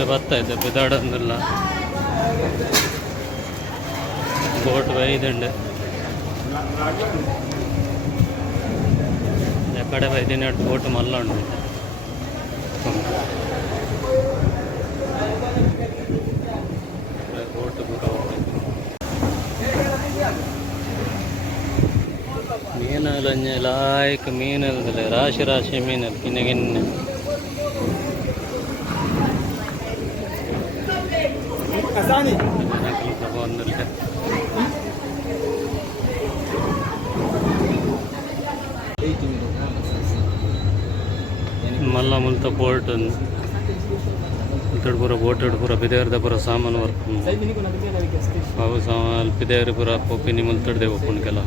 ಮುಂದೆ ಬರ್ತಾ ಇದೆ ಬಿದಾಡಂದಿಲ್ಲ ಬೋಟ್ ಬೈದಂಡೆ ಎಕಡೆ ಬೈದಿನ ಬೋಟ್ ಮಲ್ಲ ಉಂಟು ಬೋಟ್ ಪೂರ ಮೀನೆಲ್ಲ ಲಾಯ್ಕ್ ಮೀನಲ್ಲ ರಾಶಿ ರಾಶಿ ಮೀನಲ್ಲ ಗಿನ್ನೆ మళ్ళా ముల్త పోర్ట్ పూర బోట్ పూర బిదేర్ದ ಪೂರ ಸಾಮಾನು ವರ್ಕ್ ಅವು ಸಾಮಾನು ಬಿದೇರು ಪೂರ ಪೊಪ್ಪಿನಿ ಮುಲ್ತಡ್ದೆ ಒಪ್ಪುಣ್ಕೆಲ್ಲ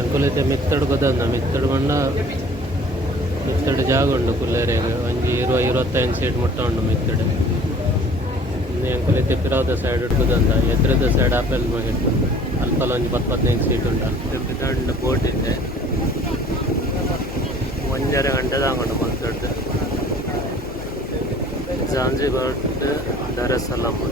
ಅಂಕುಲೈತೆ ಮಿತ್ತಡ್ ಗೊತ್ತಂದ ಮಿತ್ತಡ್ ಬಂಡ ಮಿತ್ತಡ್ ಜಾಗ ಉಂಡು ಕುಲ್ಲೇರಿಯಾಗ ಒಂಜಿ 20-25 ಸೀಟ್ ಮುಟ್ಟ ಉಂಡು ಮಿತ್ತಡ್ ಅಂಕುಲೈತೆ ಪಿರಾವ್ದ ಸೈಡ್ ಹಿಡ್ಕೋದಂದ ಎದುರದ ಸೈಡ್ ಆಪಲ್ ಹಿಡ್ಕೊಂಡು ಅಲ್ಪಲ್ಲ ಒಂಜಿ 10-15 ಸೀಟ್ ಉಂಡು ಅಲ್ಪ ಬೋಟ್ ಇದೆ 1.5 ಗಂಟೆ ತಗೊಂಡು ಮಲ್ತಡ್ದು ಜಾಂಜಿಬಾರ್ ದರಸಲಾಮ್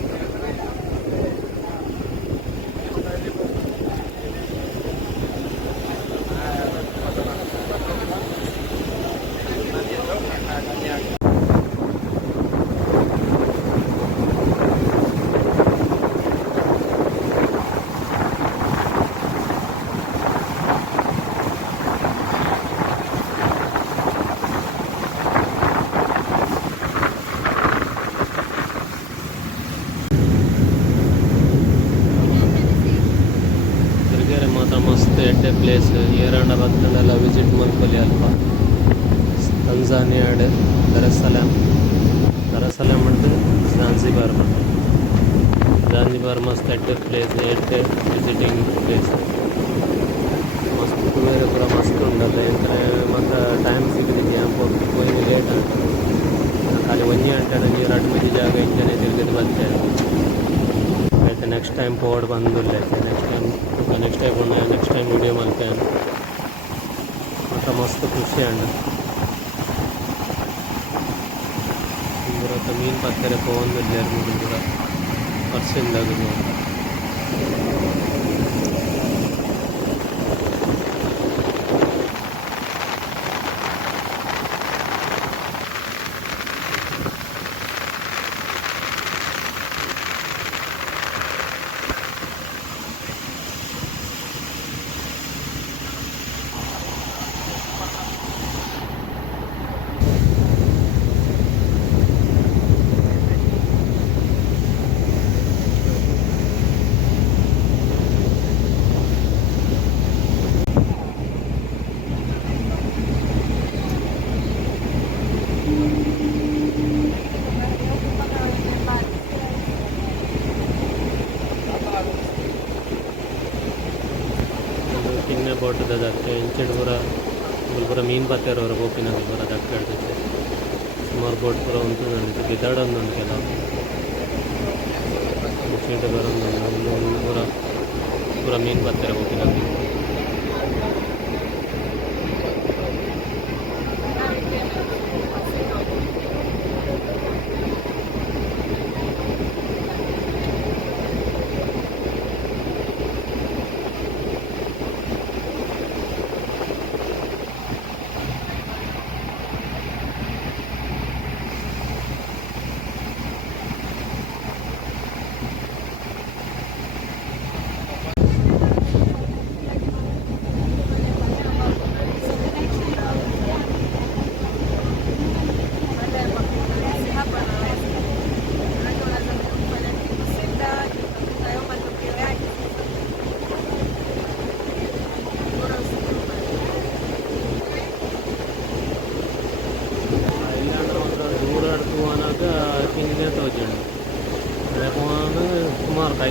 ಮಸ್ತ್ ಎಡ್ಡೆ ಪ್ಲೇಸ್ ಏರಂಡ ಭಕ್ತನೆಲ್ಲ ವಿಸಿಟ್ ಮಾಡ್ಕೊಳ್ಳಿ ಅಲ್ಪ ತಂಜಾನಿಯಾಡ್ ದರಸಲಾಮ್ ಅಂದ್ರೆ ಜಾನ್ಜಿಬಾರ್ ಮಸ್ತ್ ಎಡ್ಡೆ ಪ್ಲೇಸ್ ಎಡ್ಡೆ ವಿಸಿಟಿಂಗ್ ಪ್ಲೇಸ್ ಮಸ್ತ್ ಬೇರೆ ಪೂರ ಮಸ್ತ್ ಉಂಡಲ್ಲ ಎಂಟ್ರೆ ಮತ್ತು ಟೈಮ್ ಸಿಗದಿದ್ಯಾ ಹೋಗಿ ಲೇಟ್ ಆಗ್ತದೆ ಖಾಲಿ 1 ಗಂಟೆ ನಂಗೆ 2-3 ಜಾಗ ಇಂಜನೆ ತಿರುಗಿದು ಬರ್ತೇವೆ ಆಯ್ತು ನೆಕ್ಸ್ಟ್ ಟೈಮ್ ಪೋಡ್ ಬಂದಿಲ್ಲ ನೆಕ್ಸ್ಟ್ ಟೈಮ್ ವಿಡಿಯೋ ಮಾಡ್ತೇನೆ ಮತ್ತು ಮಸ್ತ್ ಖುಷಿ ಅಂಡ್ ಮೀನು ಪತ್ತೆರೆ പോകുന്നില്ല ಕೂಡ ವರ್ಷದಿಂದಾಗುದು ಕಿನ್ನೆ ಬೋಟದ ಅದಕ್ಕೆ ಇಂಚೆಡ್ ಪೂರ ಮೀನು ಬತ್ತೇರವ್ರ ಗೋಪಿನಾಗ ಪೂರ ದಕ್ಕ ಹಿಡ್ದೈತೆ ಸುಮಾರು ಬೋಟ್ ಪೂರ ಉಂಟು ನಂದಿತ್ತು ಬಿದ್ದಾಡೊಂದು ಉಂಟು ಕೆಲವು ಇಂಚೆಡ್ ಬರೋದು ಪೂರ ಮೀನು ಬತ್ತೇರ ಗೋಪಿನಾಗ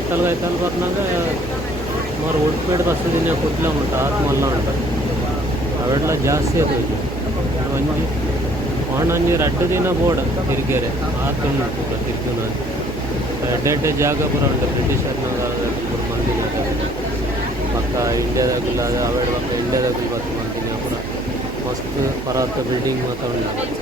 गायताल ಬರ್ನಾಗ ಸುಮಾರು ಉಡುಪೇಡ್ ಬಸ್ಸದಿನ ಕುತ್ತಲ ಉಂಟು ಆತ್ಮಲ್ಲ ಉಂಟು ಅವೆಲ್ಲ ಜಾಸ್ತಿ ಇರ್ತದೆ ಒಂಜಿ ಒಣೊಂಜಿ ರಡ್ಡು ದಿನ ಬೋರ್ಡ್ ತಿರುಗೇರೆ ಆತುಂಡು ಪೂರ ತಿರ್ಗುನ ಎಡ್ಡೆ ಜಾಗ ಪೂರ ಉಂಟು ಬ್ರಿಟಿಷರ್ನಾಗ ಮೂರು ಮಂದಿನ ಪಕ್ಕ ಇಂಡಿಯಾದಾಗಿಲ್ಲ ಅವೆಡ್ ಪಕ್ಕ ಇಂಡಿಯಾದಾಗಿಲ್ಲ ಬತ್ತು ಮಂದಿನ ಪೂರ ಮಸ್ತ್ ಪರಾತ್ ಬಿಲ್ಡಿಂಗ್ ಮಾತ್ರ ಉಂಟು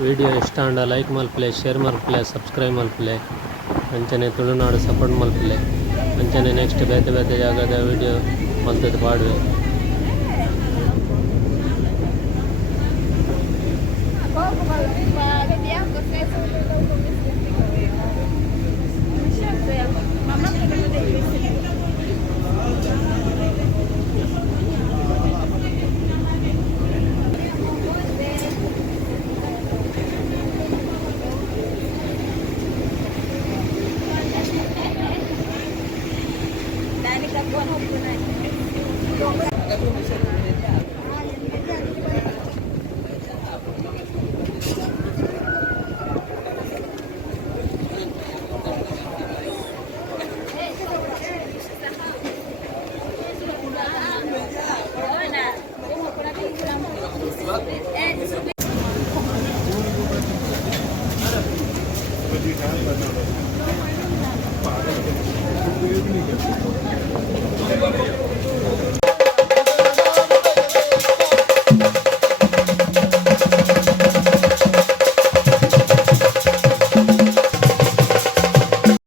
ವಿಡಿಯೋ ಇಷ್ಟ ಅಂಡ ಲೈಕ್ ಮಲ್ಪಲೆ ಶೇರ್ ಮಲ್ಪಲೆ ಸಬ್ಸ್ಕ್ರೈಬ್ ಮಲ್ಪಲೆ ಅಂಚನೆ ತುಳುನಾಡು ಸಪೋರ್ಟ್ ಮಲ್ಪಲೆ ಅಂಚನೆ ನೆಕ್ಸ್ಟ್ ಬೇತೆ ಬೇತೆ ಜಾಗದ ವಿಡಿಯೋ ಮಲ್ತದ್ದು ಪಾಡುವೆ.